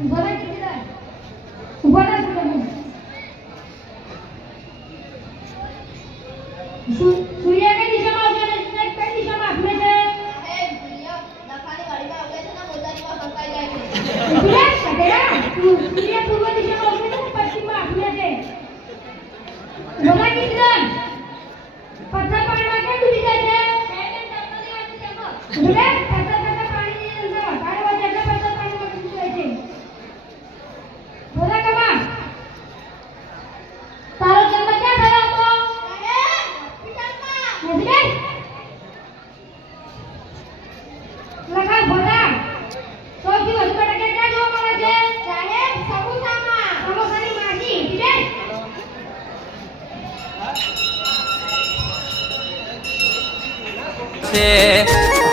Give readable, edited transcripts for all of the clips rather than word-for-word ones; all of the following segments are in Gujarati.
ઉભા રહો ઉભા રહો સૂર્ય કઈ દિશામાં આવશે અને કઈ દિશામાં આથમે છે? સાહેબ સૂર્ય નખાની વાડીમાં આવલે છે ને પોતાની માં સંકાઈ જાય છે. સૂર્ય પૂર્વ દિશામાં આવશે ને પશ્ચિમમાં આથમે છે. બોલા કિશન પથ્થર પાણીમાં કેમ ડૂબી જાય છે? સાહેબ એમ ટપકની વાત છે એમાં. ઉભરે પથ્થર પાણીની અંદર વધારે હોય એટલે પથ્થર પાણીમાં ડૂબી જાય છે. બોલા કમા તારો જન્મ ક્યાં થયો હતો? સાહેબ હોસ્પિટલમાં. નજરે લખા બોલા સૌથી વધુ ટકે ક્યાં જોવા મળે છે? સાહેબ સમોસામાં. સમોસાની માસી ઉભી છે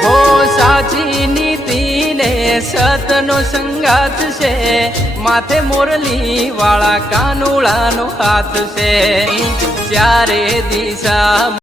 હો સાચી નીતિને સતનો સંગાત છે માથે મોરલી વાળા કાનુડાનો હાથ છે ચારે દિશા